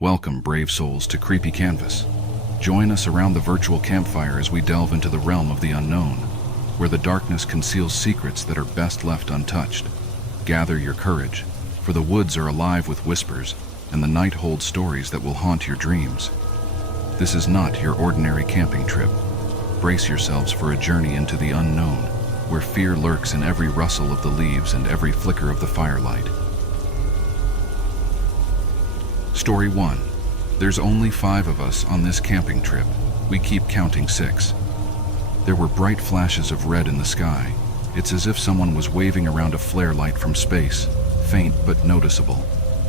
Welcome, brave souls, to Creepy Canvas. Join us around the virtual campfire as we delve into the realm of the unknown, where the darkness conceals secrets that are best left untouched. Gather your courage, for the woods are alive with whispers, and the night holds stories that will haunt your dreams. This is not your ordinary camping trip. Brace yourselves for a journey into the unknown, where fear lurks in every rustle of the leaves and every flicker of the firelight. Story 1. There's only 5 of us on this camping trip. We keep counting 6. There were bright flashes of red in the sky. It's as if someone was waving around a flare light from space, faint but noticeable.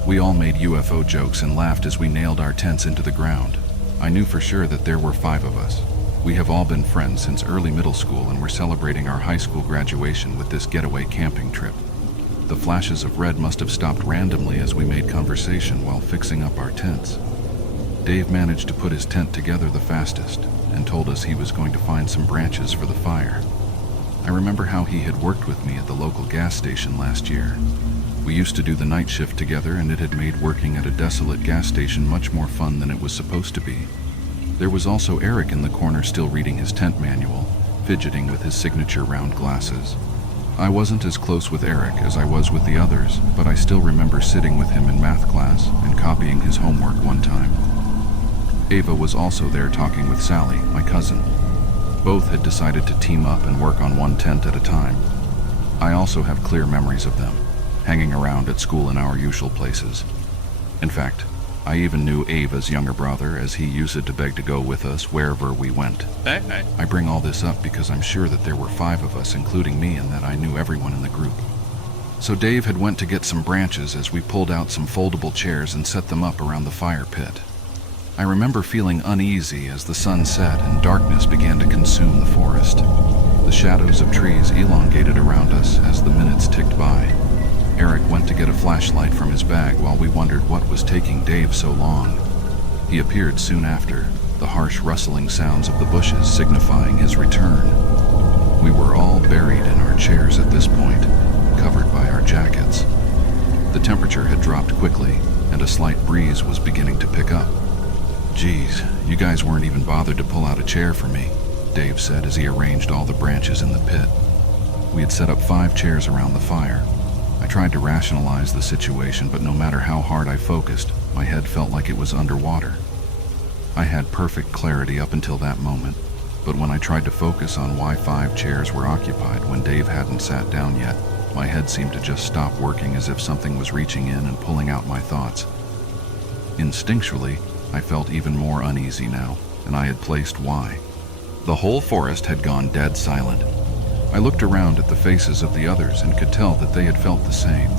We all made UFO jokes and laughed as we nailed our tents into the ground. I knew for sure that there were 5 of us. We have all been friends since early middle school, and we're celebrating our high school graduation with this getaway camping trip. The flashes of red must have stopped randomly as we made conversation while fixing up our tents. Dave managed to put his tent together the fastest and told us he was going to find some branches for the fire. I remember how he had worked with me at the local gas station last year. We used to do the night shift together, and it had made working at a desolate gas station much more fun than it was supposed to be. There was also Eric in the corner, still reading his tent manual, fidgeting with his signature round glasses. I wasn't as close with Eric as I was with the others, but I still remember sitting with him in math class and copying his homework one time. Ava was also there talking with Sally, my cousin. Both had decided to team up and work on one tent at a time. I also have clear memories of them, hanging around at school in our usual places. In fact, I even knew Ava's younger brother, as he used to beg to go with us wherever we went. I bring all this up because I'm sure that there were 5 of us, including me, and that I knew everyone in the group. So Dave had went to get some branches as we pulled out some foldable chairs and set them up around the fire pit. I remember feeling uneasy as the sun set and darkness began to consume the forest. The shadows of trees elongated around us as the minutes ticked by. Eric went to get a flashlight from his bag while we wondered what was taking Dave so long. He appeared soon after, the harsh rustling sounds of the bushes signifying his return. We were all buried in our chairs at this point, covered by our jackets. The temperature had dropped quickly, and a slight breeze was beginning to pick up. "Geez, you guys weren't even bothered to pull out a chair for me," Dave said as he arranged all the branches in the pit. We had set up 5 chairs around the fire. I tried to rationalize the situation, but no matter how hard I focused, my head felt like it was underwater. I had perfect clarity up until that moment, but when I tried to focus on why 5 chairs were occupied when Dave hadn't sat down yet, my head seemed to just stop working, as if something was reaching in and pulling out my thoughts. Instinctually, I felt even more uneasy now, and I had placed why. The whole forest had gone dead silent. I looked around at the faces of the others and could tell that they had felt the same.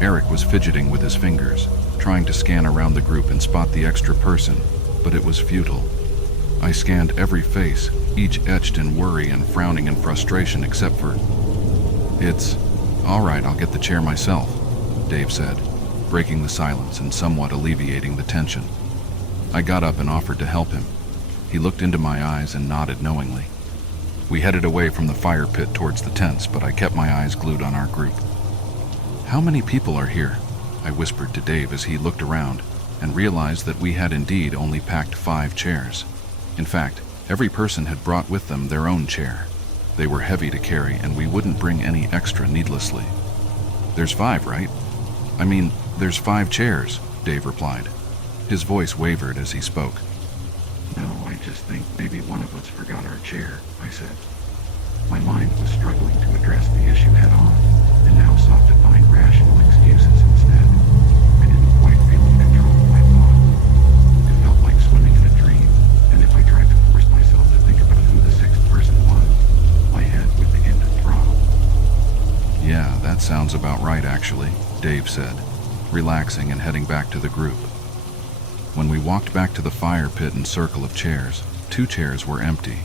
Eric was fidgeting with his fingers, trying to scan around the group and spot the extra person, but it was futile. I scanned every face, each etched in worry and frowning in frustration except for... "It's all right, I'll get the chair myself," Dave said, breaking the silence and somewhat alleviating the tension. I got up and offered to help him. He looked into my eyes and nodded knowingly. We headed away from the fire pit towards the tents, but I kept my eyes glued on our group. "How many people are here?" I whispered to Dave as he looked around and realized that we had indeed only packed 5 chairs. In fact, every person had brought with them their own chair. They were heavy to carry, and we wouldn't bring any extra needlessly. "There's 5, right? I mean, there's 5 chairs," Dave replied. His voice wavered as he spoke. "No, I just think maybe one of us forgot our chair," I said. My mind was struggling to address the issue head on, and now sought to find rational excuses instead. I didn't quite feel in control of my thoughts. It felt like swimming in a dream, and if I tried to force myself to think about who the 6th person was, my head would begin to throb. "Yeah, that sounds about right, actually," Dave said, relaxing and heading back to the group. When we walked back to the fire pit and circle of chairs, 2 chairs were empty,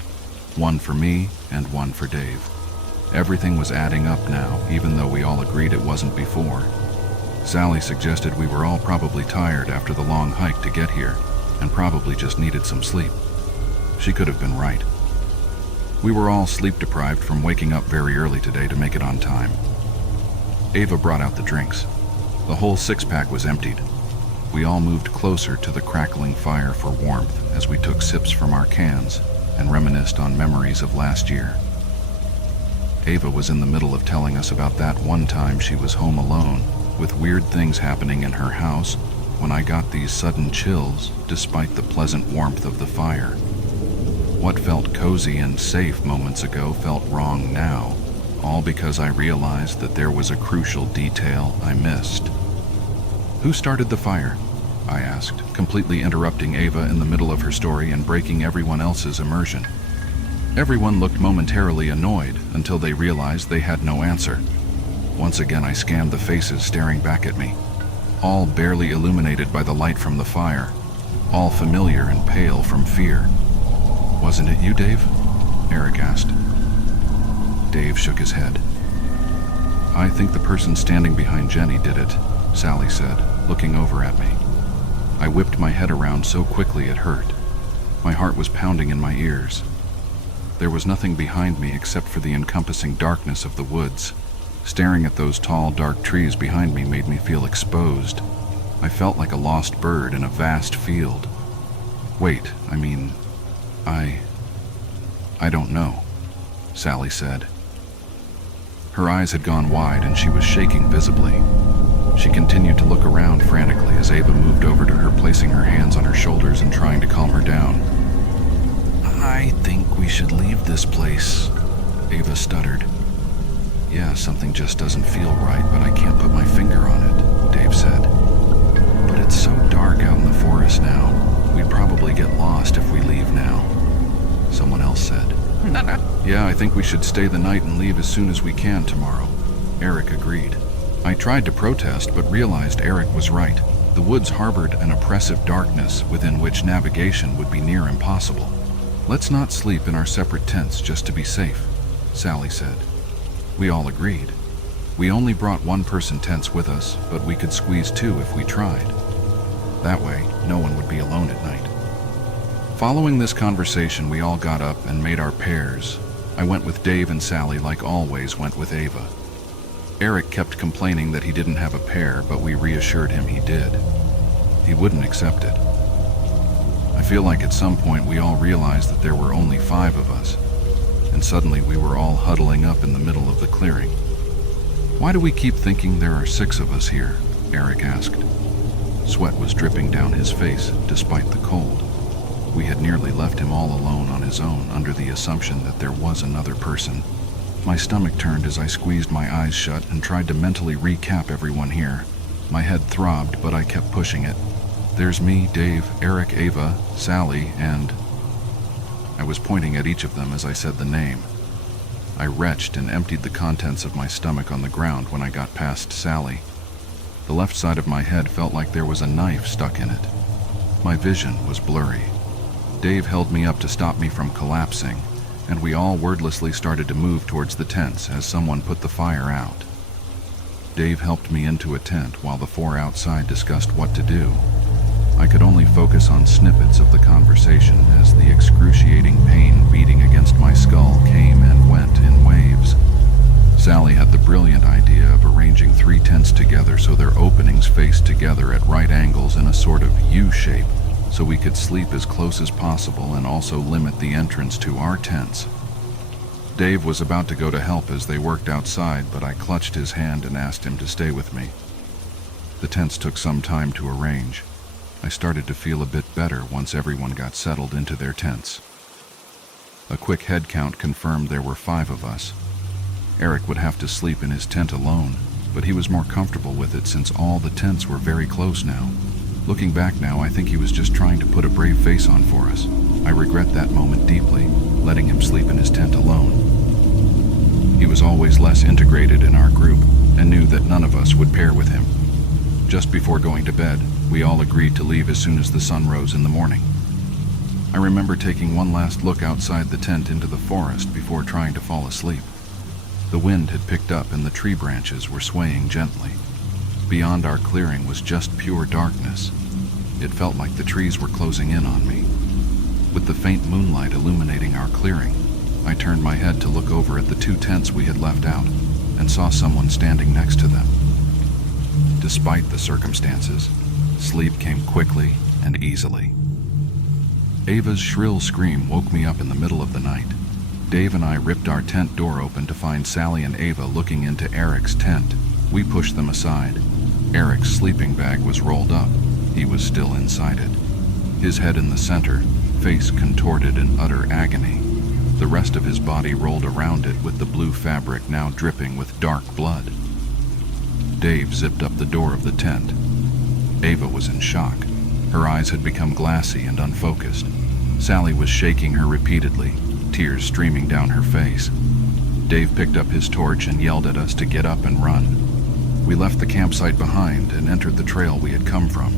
one for me and one for Dave. Everything was adding up now, even though we all agreed it wasn't before. Sally suggested we were all probably tired after the long hike to get here, and probably just needed some sleep. She could have been right. We were all sleep deprived from waking up very early today to make it on time. Ava brought out the drinks. The whole 6-pack was emptied. We all moved closer to the crackling fire for warmth as we took sips from our cans and reminisced on memories of last year. Ava was in the middle of telling us about that one time she was home alone, with weird things happening in her house, when I got these sudden chills despite the pleasant warmth of the fire. What felt cozy and safe moments ago felt wrong now, all because I realized that there was a crucial detail I missed. "Who started the fire?" I asked, completely interrupting Ava in the middle of her story and breaking everyone else's immersion. Everyone looked momentarily annoyed until they realized they had no answer. Once again, I scanned the faces staring back at me, all barely illuminated by the light from the fire, all familiar and pale from fear. "Wasn't it you, Dave?" Eric asked. Dave shook his head. "I think the person standing behind Jenny did it," Sally said, looking over at me. I whipped my head around so quickly it hurt. My heart was pounding in my ears. There was nothing behind me except for the encompassing darkness of the woods. Staring at those tall, dark trees behind me made me feel exposed. I felt like a lost bird in a vast field. "Wait, I don't know," Sally said. Her eyes had gone wide and she was shaking visibly. She continued to look around frantically as Ava moved over to her, placing her hands on her shoulders and trying to calm her down. "I think we should leave this place," Ava stuttered. "Yeah, something just doesn't feel right, but I can't put my finger on it," Dave said. "But it's so dark out in the forest now. We'd probably get lost if we leave now," someone else said. "Yeah, I think we should stay the night and leave as soon as we can tomorrow," Eric agreed. I tried to protest, but realized Eric was right. The woods harbored an oppressive darkness within which navigation would be near impossible. "Let's not sleep in our separate tents just to be safe," Sally said. We all agreed. We only brought one-person tents with us, but we could squeeze two if we tried. That way, no one would be alone at night. Following this conversation, we all got up and made our pairs. I went with Dave and Sally, like always went with Ava. Eric kept complaining that he didn't have a pair, but we reassured him he did. He wouldn't accept it. I feel like at some point we all realized that there were only 5 of us, and suddenly we were all huddling up in the middle of the clearing. "Why do we keep thinking there are 6 of us here?" Eric asked. Sweat was dripping down his face despite the cold. We had nearly left him all alone on his own under the assumption that there was another person. My stomach turned as I squeezed my eyes shut and tried to mentally recap everyone here. My head throbbed, but I kept pushing it. "There's me, Dave, Eric, Ava, Sally, and..." I was pointing at each of them as I said the name. I retched and emptied the contents of my stomach on the ground when I got past Sally. The left side of my head felt like there was a knife stuck in it. My vision was blurry. Dave held me up to stop me from collapsing, and we all wordlessly started to move towards the tents as someone put the fire out. Dave helped me into a tent while the 4 outside discussed what to do. I could only focus on snippets of the conversation as the excruciating pain beating against my skull came and went in waves. Sally had the brilliant idea of arranging 3 tents together so their openings faced together at right angles in a sort of U-shape, so we could sleep as close as possible and also limit the entrance to our tents. Dave was about to go to help as they worked outside, but I clutched his hand and asked him to stay with me. The tents took some time to arrange. I started to feel a bit better once everyone got settled into their tents. A quick head count confirmed there were 5 of us. Eric would have to sleep in his tent alone, but he was more comfortable with it since all the tents were very close now. Looking back now, I think he was just trying to put a brave face on for us. I regret that moment deeply, letting him sleep in his tent alone. He was always less integrated in our group and knew that none of us would pair with him. Just before going to bed, we all agreed to leave as soon as the sun rose in the morning. I remember taking one last look outside the tent into the forest before trying to fall asleep. The wind had picked up and the tree branches were swaying gently. Beyond our clearing was just pure darkness. It felt like the trees were closing in on me. With the faint moonlight illuminating our clearing, I turned my head to look over at the 2 tents we had left out and saw someone standing next to them. Despite the circumstances, Sleep came quickly and easily. Ava's shrill scream woke me up in the middle of the night. Dave and I ripped our tent door open to find Sally and Ava looking into Eric's tent. We pushed them aside. Eric's sleeping bag was rolled up. He was still inside it. His head in the center, face contorted in utter agony. The rest of his body rolled around it with the blue fabric now dripping with dark blood. Dave zipped up the door of the tent. Ava was in shock. Her eyes had become glassy and unfocused. Sally was shaking her repeatedly, tears streaming down her face. Dave picked up his torch and yelled at us to get up and run. We left the campsite behind and entered the trail we had come from.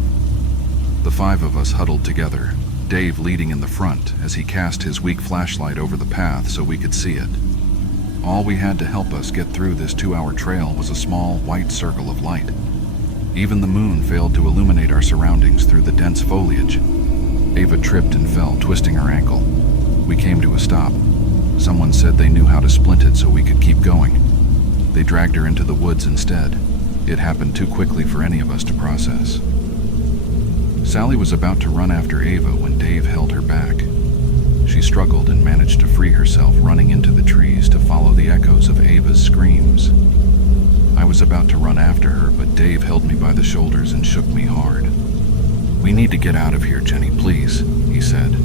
The five of us huddled together, Dave leading in the front as he cast his weak flashlight over the path so we could see it. All we had to help us get through this 2-hour trail was a small, white circle of light. Even the moon failed to illuminate our surroundings through the dense foliage. Ava tripped and fell, twisting her ankle. We came to a stop. Someone said they knew how to splint it so we could keep going. They dragged her into the woods instead. It happened too quickly for any of us to process. Sally was about to run after Ava when Dave held her back. She struggled and managed to free herself, running into the trees to follow the echoes of Ava's screams. I was about to run after her, but Dave held me by the shoulders and shook me hard. "We need to get out of here, Jenny, please," he said.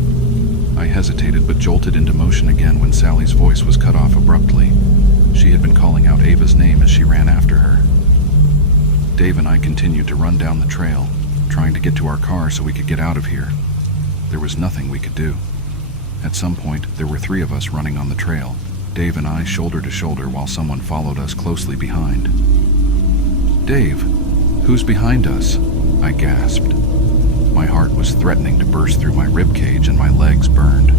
I hesitated but jolted into motion again when Sally's voice was cut off abruptly. She had been calling out Ava's name as she ran after her. Dave and I continued to run down the trail, trying to get to our car so we could get out of here. There was nothing we could do. At some point, there were 3 of us running on the trail, Dave and I shoulder to shoulder while someone followed us closely behind. "Dave, who's behind us?" I gasped. My heart was threatening to burst through my ribcage and my legs burned.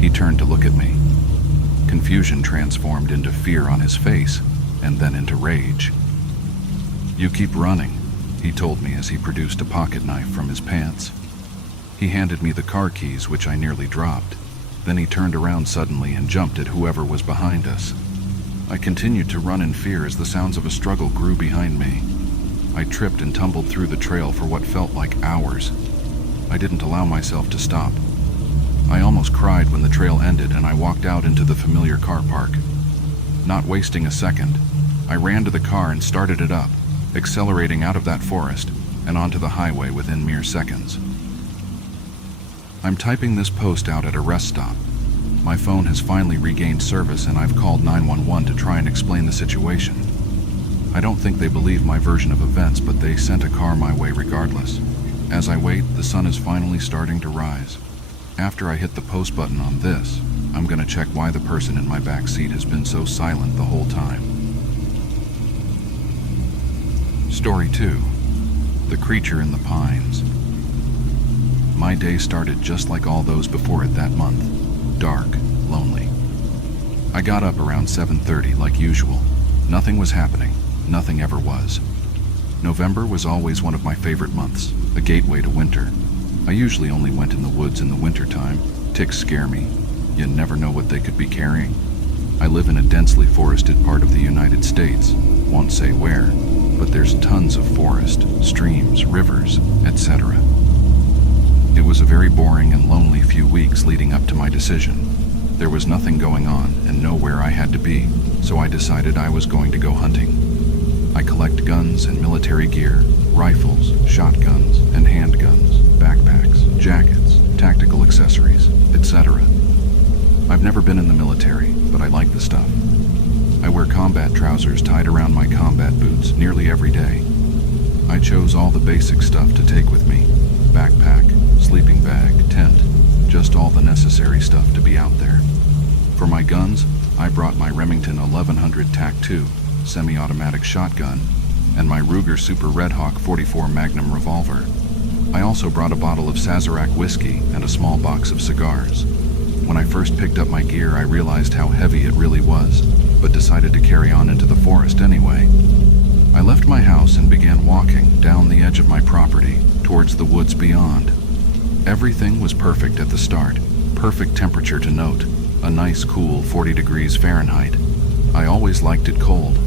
He turned to look at me. Confusion transformed into fear on his face, and then into rage. "You keep running," he told me as he produced a pocket knife from his pants. He handed me the car keys, which I nearly dropped. Then he turned around suddenly and jumped at whoever was behind us. I continued to run in fear as the sounds of a struggle grew behind me. I tripped and tumbled through the trail for what felt like hours. I didn't allow myself to stop. I almost cried when the trail ended and I walked out into the familiar car park. Not wasting a second, I ran to the car and started it up, accelerating out of that forest and onto the highway within mere seconds. I'm typing this post out at a rest stop. My phone has finally regained service and I've called 911 to try and explain the situation. I don't think they believe my version of events, but they sent a car my way regardless. As I wait, the sun is finally starting to rise. After I hit the post button on this, I'm gonna check why the person in my back seat has been so silent the whole time. Story 2. The Creature in the Pines. My day started just like all those before it that month. Dark, lonely. I got up around 7:30 like usual. Nothing was happening. Nothing ever was. November was always one of my favorite months, a gateway to winter. I usually only went in the woods in the wintertime. Ticks scare me. You never know what they could be carrying. I live in a densely forested part of the United States. Won't say where, but there's tons of forest, streams, rivers, etc. It was a very boring and lonely few weeks leading up to my decision. There was nothing going on and nowhere I had to be, so I decided I was going to go hunting. I collect guns and military gear, rifles, shotguns, and handguns, backpacks, jackets, tactical accessories, etc. I've never been in the military, but I like the stuff. I wear combat trousers tied around my combat boots nearly every day. I chose all the basic stuff to take with me: backpack, sleeping bag, tent, just all the necessary stuff to be out there. For my guns, I brought my Remington 1100 TAC-2 semi-automatic shotgun and my Ruger Super Red Hawk 44 Magnum revolver. I also brought a bottle of Sazerac whiskey and a small box of cigars. When I first picked up my gear, I realized how heavy it really was, but decided to carry on into the forest anyway. I left my house and began walking down the edge of my property towards the woods beyond. Everything was perfect at the start. Perfect temperature to note, a nice cool 40 degrees Fahrenheit. I always liked it cold.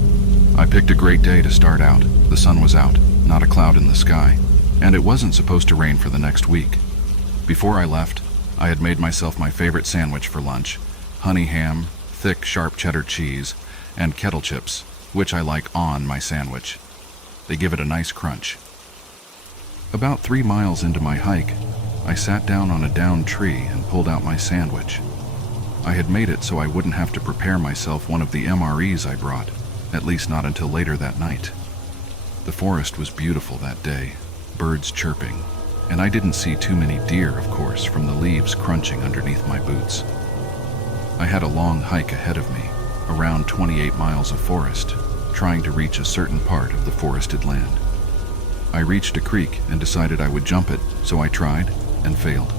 I picked a great day to start out. The sun was out, not a cloud in the sky. And it wasn't supposed to rain for the next week. Before I left, I had made myself my favorite sandwich for lunch: honey ham, thick, sharp cheddar cheese, and kettle chips, which I like on my sandwich. They give it a nice crunch. About 3 miles into my hike, I sat down on a downed tree and pulled out my sandwich. I had made it so I wouldn't have to prepare myself one of the MREs I brought, at least not until later that night. The forest was beautiful that day, birds chirping, and I didn't see too many deer, of course, from the leaves crunching underneath my boots. I had a long hike ahead of me, around 28 miles of forest, trying to reach a certain part of the forested land. I reached a creek and decided I would jump it, so I tried and failed.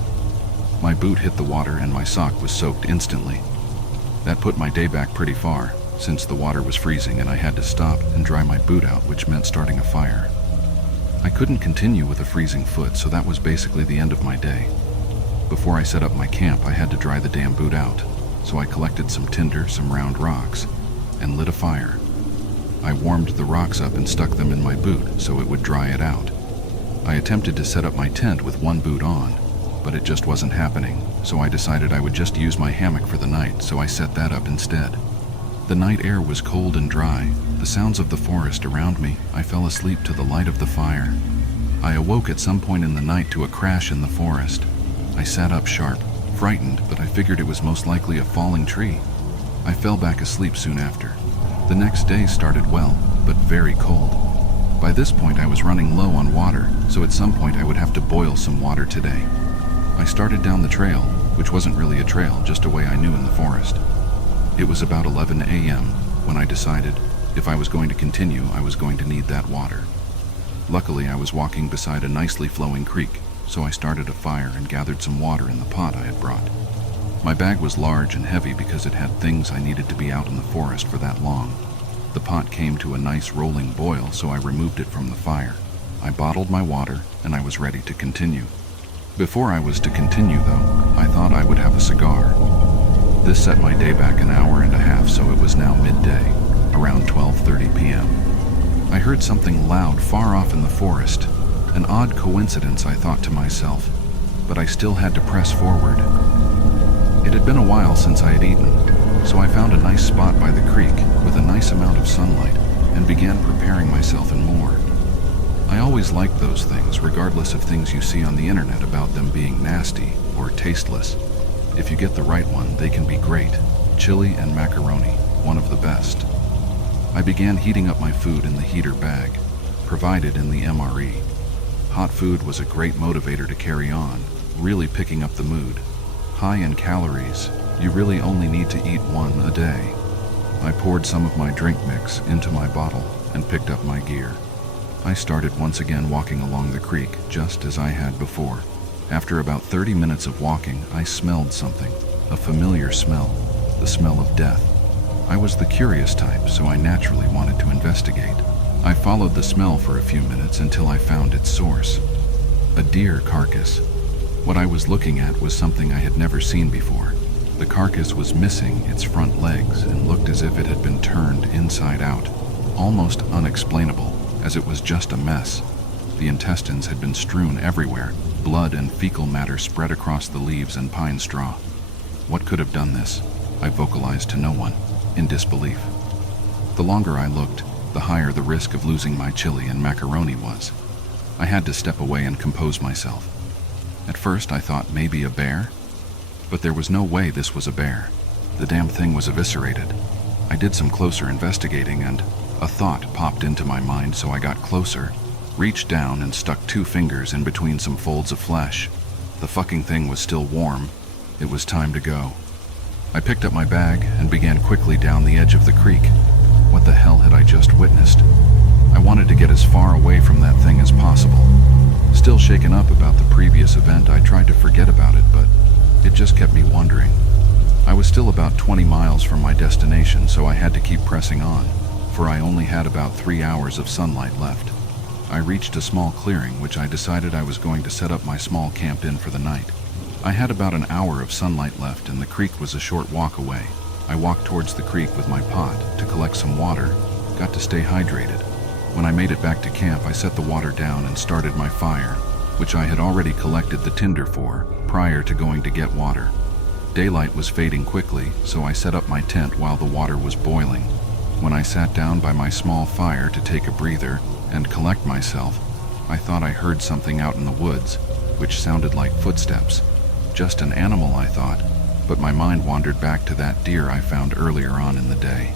My boot hit the water and my sock was soaked instantly. That put my day back pretty far, since the water was freezing and I had to stop and dry my boot out, which meant starting a fire. I couldn't continue with a freezing foot, so that was basically the end of my day. Before I set up my camp, I had to dry the damn boot out, so I collected some tinder, some round rocks, and lit a fire. I warmed the rocks up and stuck them in my boot so it would dry it out. I attempted to set up my tent with one boot on, but it just wasn't happening, so I decided I would just use my hammock for the night, so I set that up instead. The night air was cold and dry, the sounds of the forest around me. I fell asleep to the light of the fire. I awoke at some point in the night to a crash in the forest. I sat up sharp, frightened, but I figured it was most likely a falling tree. I fell back asleep soon after. The next day started well, but very cold. By this point I was running low on water, so at some point I would have to boil some water today. I started down the trail, which wasn't really a trail, just a way I knew in the forest. It was about 11 a.m. when I decided if I was going to continue, I was going to need that water. Luckily, I was walking beside a nicely flowing creek, so I started a fire and gathered some water in the pot I had brought. My bag was large and heavy because it had things I needed to be out in the forest for that long. The pot came to a nice rolling boil, so I removed it from the fire. I bottled my water, and I was ready to continue. Before I was to continue, though, I thought I would have a cigar. This set my day back an hour and a half, so it was now midday, around 12:30 p.m. I heard something loud far off in the forest. An odd coincidence, I thought to myself, but I still had to press forward. It had been a while since I had eaten, so I found a nice spot by the creek with a nice amount of sunlight and began preparing myself and more. I always liked those things, regardless of things you see on the internet about them being nasty or tasteless. If you get the right one, they can be great. Chili and macaroni, one of the best. I began heating up my food in the heater bag, provided in the MRE. Hot food was a great motivator to carry on, really picking up the mood. High in calories, you really only need to eat one a day. I poured some of my drink mix into my bottle and picked up my gear. I started once again walking along the creek, just as I had before. After about 30 minutes of walking, I smelled something, a familiar smell, the smell of death. I was the curious type, so I naturally wanted to investigate. I followed the smell for a few minutes until I found its source. A deer carcass. What I was looking at was something I had never seen before. The carcass was missing its front legs and looked as if it had been turned inside out, almost unexplainable, as it was just a mess. The intestines had been strewn everywhere, blood and fecal matter spread across the leaves and pine straw. What could have done this? I vocalized to no one, in disbelief. The longer I looked, the higher the risk of losing my chili and macaroni was. I had to step away and compose myself. At first I thought maybe a bear, but there was no way this was a bear. The damn thing was eviscerated. I did some closer investigating and a thought popped into my mind, so I got closer, reached down and stuck 2 fingers in between some folds of flesh. The fucking thing was still warm. It was time to go. I picked up my bag and began quickly down the edge of the creek. What the hell had I just witnessed? I wanted to get as far away from that thing as possible. Still shaken up about the previous event, I tried to forget about it, but it just kept me wondering. I was still about 20 miles from my destination, so I had to keep pressing on, for I only had about 3 hours of sunlight left. I reached a small clearing, which I decided I was going to set up my small camp in for the night. I had about an hour of sunlight left, and the creek was a short walk away. I walked towards the creek with my pot to collect some water, got to stay hydrated. When I made it back to camp, I set the water down and started my fire, which I had already collected the tinder for prior to going to get water. Daylight was fading quickly, so I set up my tent while the water was boiling. When I sat down by my small fire to take a breather and collect myself, I thought I heard something out in the woods, which sounded like footsteps. Just an animal, I thought, but my mind wandered back to that deer I found earlier on in the day.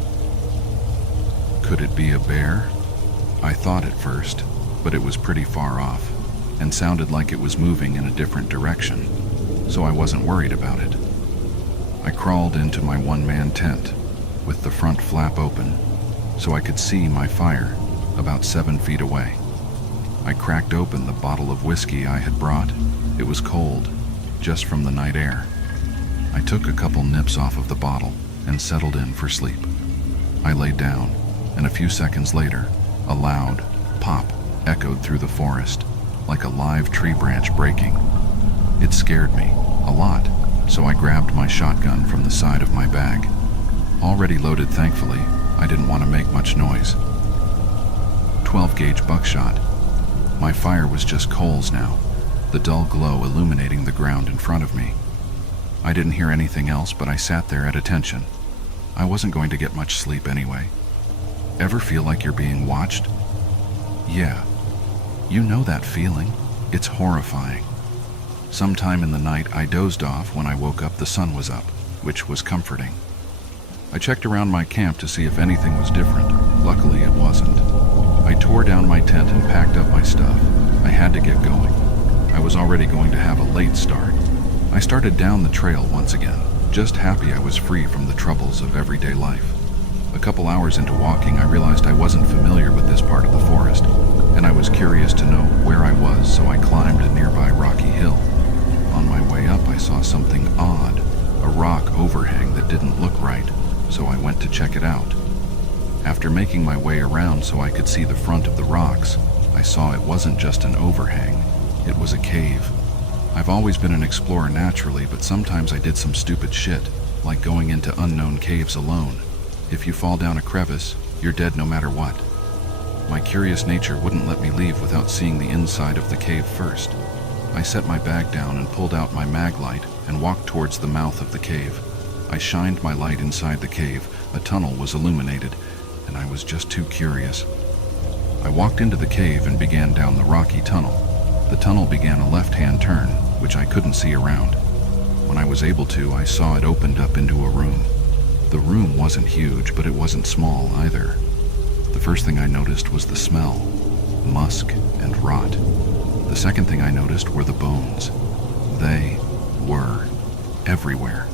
Could it be a bear? I thought at first, but it was pretty far off and sounded like it was moving in a different direction, so I wasn't worried about it. I crawled into my one-man tent with the front flap open so I could see my fire about 7 feet away. I cracked open the bottle of whiskey I had brought. It was cold, just from the night air. I took a couple nips off of the bottle and settled in for sleep. I lay down, and a few seconds later, a loud pop echoed through the forest, like a live tree branch breaking. It scared me a lot, so I grabbed my shotgun from the side of my bag. Already loaded, thankfully, I didn't want to make much noise. 12-gauge buckshot. My fire was just coals now, the dull glow illuminating the ground in front of me. I didn't hear anything else, but I sat there at attention. I wasn't going to get much sleep anyway. Ever feel like you're being watched? Yeah. You know that feeling. It's horrifying. Sometime in the night, I dozed off. When I woke up, the sun was up, which was comforting. I checked around my camp to see if anything was different. Luckily, it wasn't. I tore down my tent and packed up my stuff. I had to get going. I was already going to have a late start. I started down the trail once again, just happy I was free from the troubles of everyday life. A couple hours into walking, I realized I wasn't familiar with this part of the forest, and I was curious to know where I was, so I climbed a nearby rocky hill. On my way up, I saw something odd, a rock overhang that didn't look right, so I went to check it out. After making my way around so I could see the front of the rocks, I saw it wasn't just an overhang, it was a cave. I've always been an explorer naturally, but sometimes I did some stupid shit, like going into unknown caves alone. If you fall down a crevice, you're dead no matter what. My curious nature wouldn't let me leave without seeing the inside of the cave first. I set my bag down and pulled out my mag light and walked towards the mouth of the cave. I shined my light inside the cave. A tunnel was illuminated, and I was just too curious. I walked into the cave and began down the rocky tunnel. The tunnel began a left-hand turn, which I couldn't see around. When I was able to, I saw it opened up into a room. The room wasn't huge, but it wasn't small either. The first thing I noticed was the smell, musk and rot. The second thing I noticed were the bones. They were everywhere.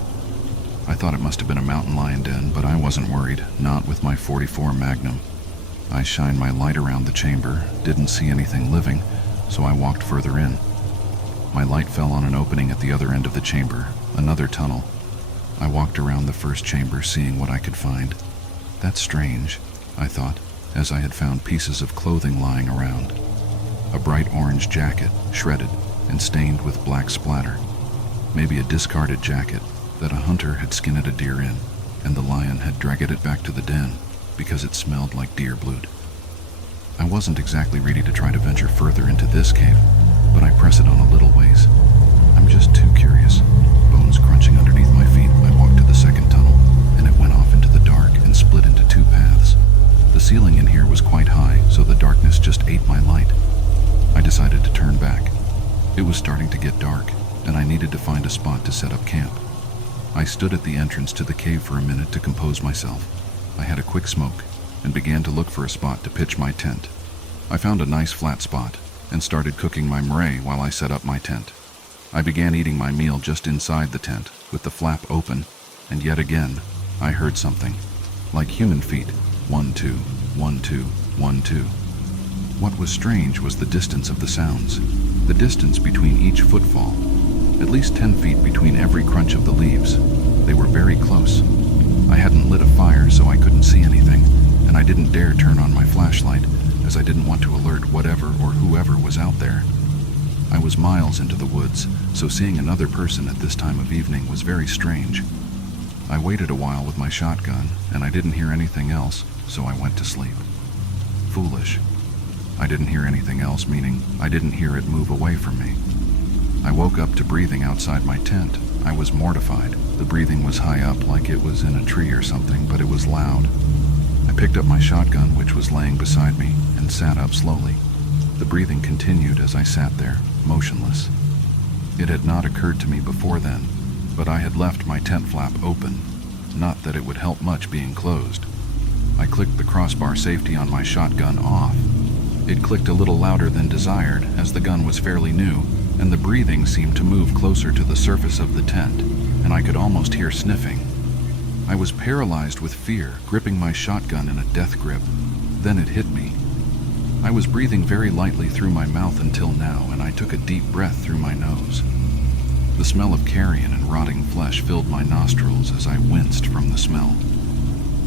I thought it must have been a mountain lion den, but I wasn't worried, not with my .44 Magnum. I shined my light around the chamber, didn't see anything living, so I walked further in. My light fell on an opening at the other end of the chamber, another tunnel. I walked around the first chamber, seeing what I could find. That's strange, I thought, as I had found pieces of clothing lying around. A bright orange jacket, shredded and stained with black splatter. Maybe a discarded jacket that a hunter had skinned a deer in, and the lion had dragged it back to the den because it smelled like deer blood. I wasn't exactly ready to try to venture further into this cave, but I press it on a little ways. I'm just too curious. Bones crunching underneath my feet, I walked to the second tunnel, and it went off into the dark and split into two paths. The ceiling in here was quite high, so the darkness just ate my light. I decided to turn back. It was starting to get dark, and I needed to find a spot to set up camp. I stood at the entrance to the cave for a minute to compose myself. I had a quick smoke and began to look for a spot to pitch my tent. I found a nice flat spot and started cooking my murray while I set up my tent. I began eating my meal just inside the tent with the flap open, and yet again I heard something, like human feet, 1, 2, 1, 2, 1, 2. What was strange was the distance of the sounds, the distance between each footfall, at least 10 feet between every crunch of the leaves. They were very close. I hadn't lit a fire, so I couldn't see anything, and I didn't dare turn on my flashlight, as I didn't want to alert whatever or whoever was out there. I was miles into the woods, so seeing another person at this time of evening was very strange. I waited a while with my shotgun, and I didn't hear anything else, so I went to sleep. Foolish, I didn't hear anything else, meaning I didn't hear it move away from me. I woke up to breathing outside my tent. I was mortified. The breathing was high up, like it was in a tree or something, but it was loud. I picked up my shotgun, which was laying beside me, and sat up slowly. The breathing continued as I sat there, motionless. It had not occurred to me before then, but I had left my tent flap open. Not that it would help much being closed. I clicked the crossbar safety on my shotgun off. It clicked a little louder than desired, as the gun was fairly new, and the breathing seemed to move closer to the surface of the tent, and I could almost hear sniffing. I was paralyzed with fear, gripping my shotgun in a death grip. Then it hit me. I was breathing very lightly through my mouth until now, and I took a deep breath through my nose. The smell of carrion and rotting flesh filled my nostrils as I winced from the smell.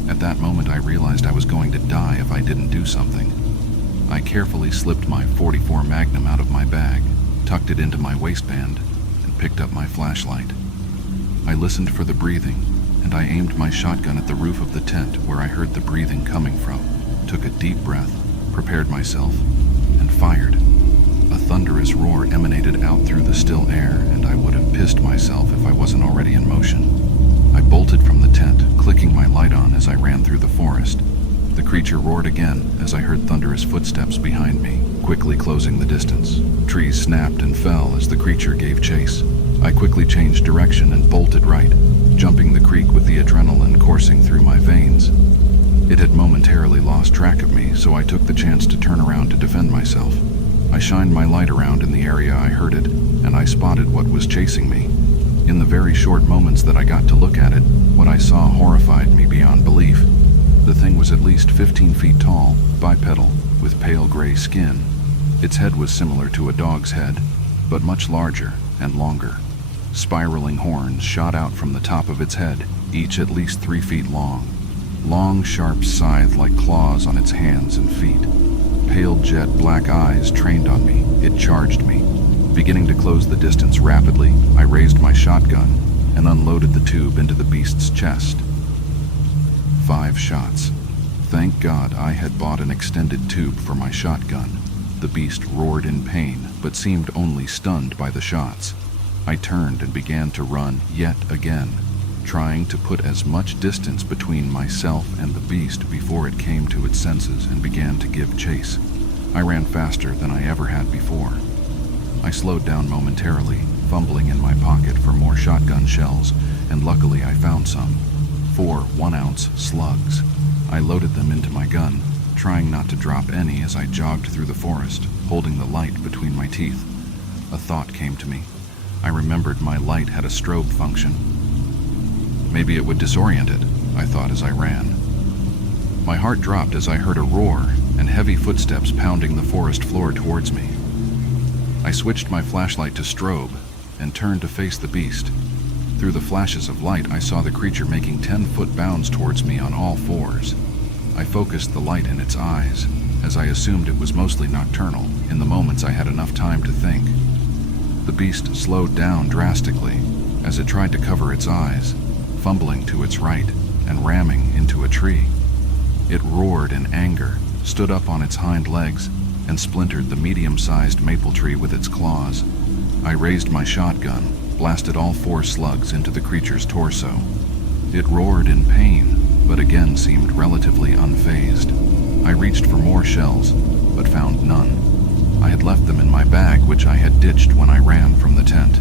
At that moment, I realized I was going to die if I didn't do something. I carefully slipped my .44 Magnum out of my bag, tucked it into my waistband, and picked up my flashlight. I listened for the breathing, and I aimed my shotgun at the roof of the tent where I heard the breathing coming from, took a deep breath, prepared myself, and fired. A thunderous roar emanated out through the still air, and I would have pissed myself if I wasn't already in motion. I bolted from the tent, clicking my light on as I ran through the forest. The creature roared again as I heard thunderous footsteps behind me, quickly closing the distance. Trees snapped and fell as the creature gave chase. I quickly changed direction and bolted right, jumping the creek with the adrenaline coursing through my veins. It had momentarily lost track of me, so I took the chance to turn around to defend myself. I shined my light around in the area I heard it, and I spotted what was chasing me. In the very short moments that I got to look at it, what I saw horrified me beyond belief. The thing was at least 15 feet tall, bipedal, with pale gray skin. Its head was similar to a dog's head, but much larger and longer. Spiraling horns shot out from the top of its head, each at least 3 feet long. Long, sharp scythe-like claws on its hands and feet. Pale jet black eyes trained on me. It charged me. Beginning to close the distance rapidly, I raised my shotgun and unloaded the tube into the beast's chest. 5 shots. Thank God I had bought an extended tube for my shotgun. The beast roared in pain, but seemed only stunned by the shots. I turned and began to run yet again, trying to put as much distance between myself and the beast before it came to its senses and began to give chase. I ran faster than I ever had before. I slowed down momentarily, fumbling in my pocket for more shotgun shells, and luckily I found some. 4 1-ounce slugs. I loaded them into my gun, trying not to drop any as I jogged through the forest, holding the light between my teeth. A thought came to me. I remembered my light had a strobe function. Maybe it would disorient it, I thought as I ran. My heart dropped as I heard a roar and heavy footsteps pounding the forest floor towards me. I switched my flashlight to strobe and turned to face the beast. Through the flashes of light, I saw the creature making 10-foot bounds towards me on all fours. I focused the light in its eyes, as I assumed it was mostly nocturnal, in the moments I had enough time to think. The beast slowed down drastically as it tried to cover its eyes, fumbling to its right and ramming into a tree. It roared in anger, stood up on its hind legs, and splintered the medium-sized maple tree with its claws. I raised my shotgun, blasted all 4 slugs into the creature's torso. It roared in pain, but again seemed relatively unfazed. I reached for more shells, but found none. I had left them in my bag, which I had ditched when I ran from the tent.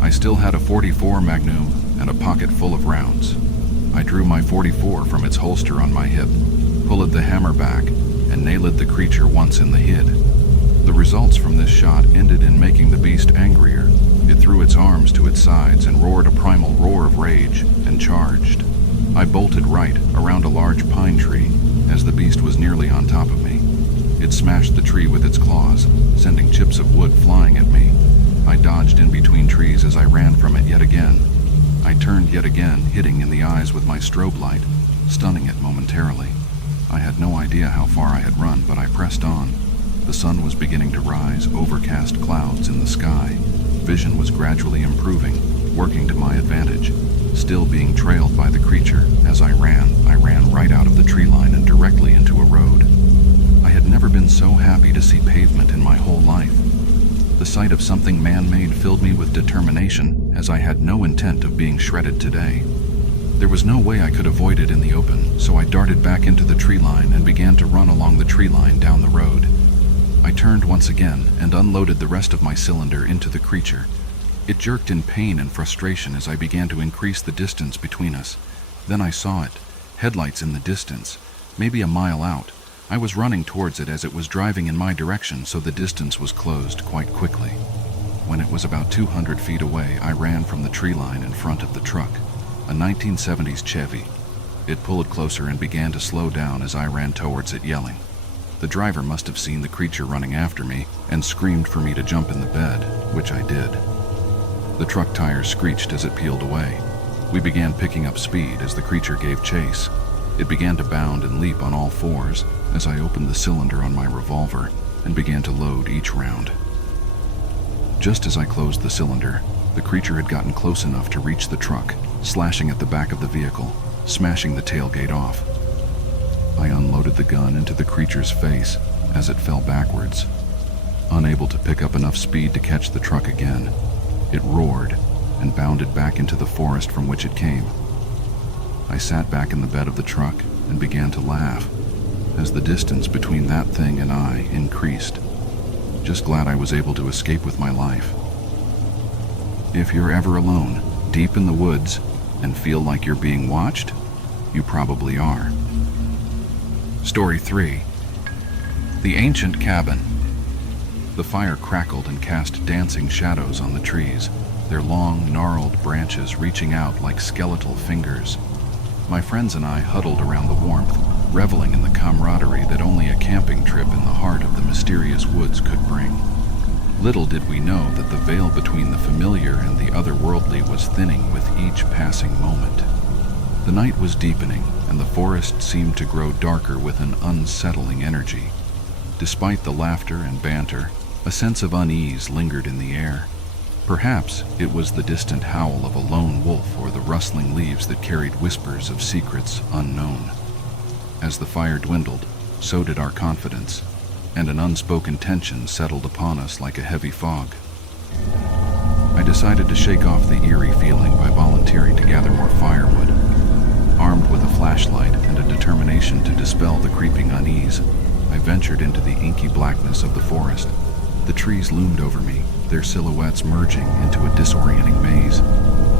I still had a .44 Magnum and a pocket full of rounds. I drew my .44 from its holster on my hip, pulled the hammer back, and nailed the creature once in the head. The results from this shot ended in making the beast angrier. It threw its arms to its sides and roared a primal roar of rage and charged. I bolted right around a large pine tree as the beast was nearly on top of me. It smashed the tree with its claws, sending chips of wood flying at me. I dodged in between trees as I ran from it yet again. I turned yet again, hitting in the eyes with my strobe light, stunning it momentarily. I had no idea how far I had run, but I pressed on. The sun was beginning to rise, overcast clouds in the sky. Vision was gradually improving, working to my advantage. Still being trailed by the creature, as I ran right out of the tree line and directly into a road. I had never been so happy to see pavement in my whole life. The sight of something man-made filled me with determination, as I had no intent of being shredded today. There was no way I could avoid it in the open, so I darted back into the tree line and began to run along the tree line down the road. I turned once again and unloaded the rest of my cylinder into the creature. It jerked in pain and frustration as I began to increase the distance between us. Then I saw it, headlights in the distance, maybe a mile out. I was running towards it as it was driving in my direction, so the distance was closed quite quickly. When it was about 200 feet away, I ran from the tree line in front of the truck, a 1970s Chevy. It pulled closer and began to slow down as I ran towards it, yelling. The driver must have seen the creature running after me and screamed for me to jump in the bed, which I did. The truck tires screeched as it peeled away. We began picking up speed as the creature gave chase. It began to bound and leap on all fours as I opened the cylinder on my revolver and began to load each round. Just as I closed the cylinder, the creature had gotten close enough to reach the truck, slashing at the back of the vehicle, smashing the tailgate off. I unloaded the gun into the creature's face as it fell backwards. Unable to pick up enough speed to catch the truck again, it roared and bounded back into the forest from which it came. I sat back in the bed of the truck and began to laugh as the distance between that thing and I increased. Just glad I was able to escape with my life. If you're ever alone, deep in the woods, and feel like you're being watched, you probably are. Story 3. The Ancient Cabin. The fire crackled and cast dancing shadows on the trees, their long, gnarled branches reaching out like skeletal fingers. My friends and I huddled around the warmth, reveling in the camaraderie that only a camping trip in the heart of the mysterious woods could bring. Little did we know that the veil between the familiar and the otherworldly was thinning with each passing moment. The night was deepening, and the forest seemed to grow darker with an unsettling energy. Despite the laughter and banter, a sense of unease lingered in the air. Perhaps it was the distant howl of a lone wolf or the rustling leaves that carried whispers of secrets unknown. As the fire dwindled, so did our confidence, and an unspoken tension settled upon us like a heavy fog. I decided to shake off the eerie feeling by volunteering to gather more firewood. Armed with a flashlight and a determination to dispel the creeping unease, I ventured into the inky blackness of the forest. The trees loomed over me, their silhouettes merging into a disorienting maze.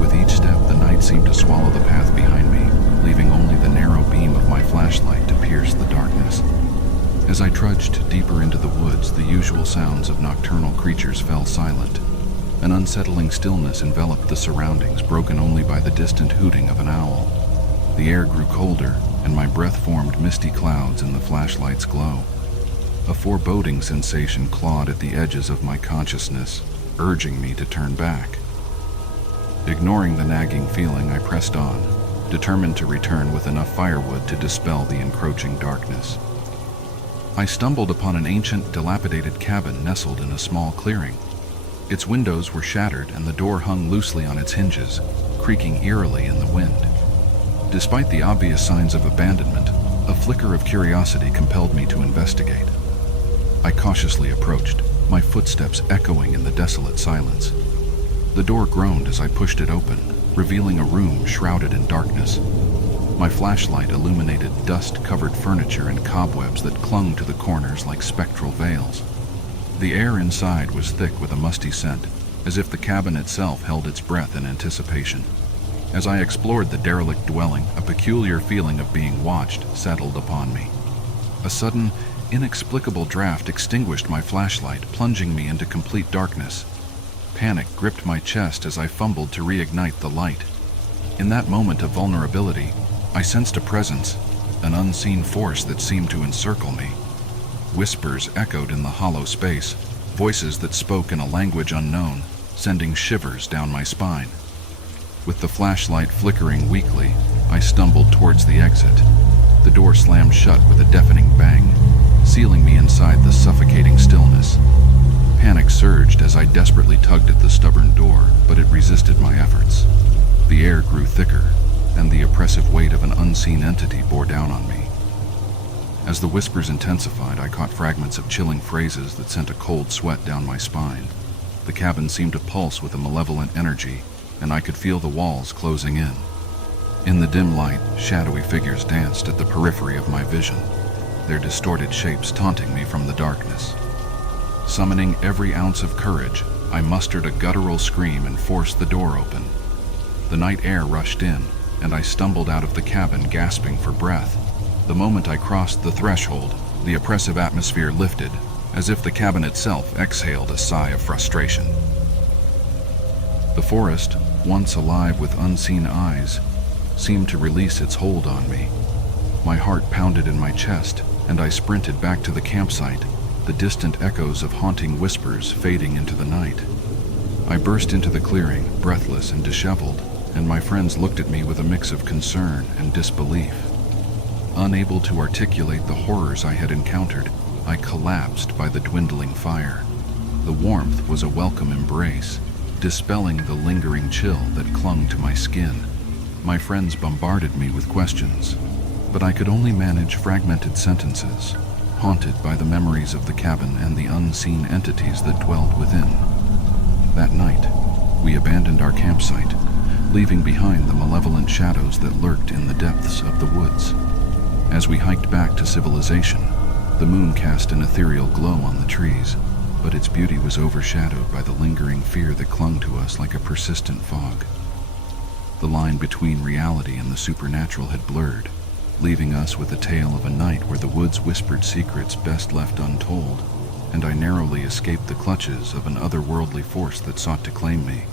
With each step, the night seemed to swallow the path behind me, leaving only the narrow beam of my flashlight to pierce the darkness. As I trudged deeper into the woods, the usual sounds of nocturnal creatures fell silent. An unsettling stillness enveloped the surroundings, broken only by the distant hooting of an owl. The air grew colder, and my breath formed misty clouds in the flashlight's glow. A foreboding sensation clawed at the edges of my consciousness, urging me to turn back. Ignoring the nagging feeling, I pressed on, determined to return with enough firewood to dispel the encroaching darkness. I stumbled upon an ancient, dilapidated cabin nestled in a small clearing. Its windows were shattered and the door hung loosely on its hinges, creaking eerily in the wind. Despite the obvious signs of abandonment, a flicker of curiosity compelled me to investigate. I cautiously approached, my footsteps echoing in the desolate silence. The door groaned as I pushed it open, revealing a room shrouded in darkness. My flashlight illuminated dust-covered furniture and cobwebs that clung to the corners like spectral veils. The air inside was thick with a musty scent, as if the cabin itself held its breath in anticipation. As I explored the derelict dwelling, a peculiar feeling of being watched settled upon me. A sudden, inexplicable draft extinguished my flashlight, plunging me into complete darkness. Panic gripped my chest as I fumbled to reignite the light. In that moment of vulnerability, I sensed a presence, an unseen force that seemed to encircle me. Whispers echoed in the hollow space, voices that spoke in a language unknown, sending shivers down my spine. With the flashlight flickering weakly, I stumbled towards the exit. The door slammed shut with a deafening bang, sealing me inside the suffocating stillness. Panic surged as I desperately tugged at the stubborn door, but it resisted my efforts. The air grew thicker, and the oppressive weight of an unseen entity bore down on me. As the whispers intensified, I caught fragments of chilling phrases that sent a cold sweat down my spine. The cabin seemed to pulse with a malevolent energy, and I could feel the walls closing in. In the dim light, shadowy figures danced at the periphery of my vision, their distorted shapes taunting me from the darkness. Summoning every ounce of courage, I mustered a guttural scream and forced the door open. The night air rushed in, and I stumbled out of the cabin gasping for breath. The moment I crossed the threshold, the oppressive atmosphere lifted, as if the cabin itself exhaled a sigh of frustration. The forest, once alive with unseen eyes, seemed to release its hold on me. My heart pounded in my chest, and I sprinted back to the campsite, the distant echoes of haunting whispers fading into the night. I burst into the clearing, breathless and disheveled, and my friends looked at me with a mix of concern and disbelief. Unable to articulate the horrors I had encountered, I collapsed by the dwindling fire. The warmth was a welcome embrace, dispelling the lingering chill that clung to my skin. My friends bombarded me with questions, but I could only manage fragmented sentences, haunted by the memories of the cabin and the unseen entities that dwelled within. That night, we abandoned our campsite, leaving behind the malevolent shadows that lurked in the depths of the woods. As we hiked back to civilization, the moon cast an ethereal glow on the trees, but its beauty was overshadowed by the lingering fear that clung to us like a persistent fog. The line between reality and the supernatural had blurred, leaving us with a tale of a night where the woods whispered secrets best left untold, and I narrowly escaped the clutches of an otherworldly force that sought to claim me.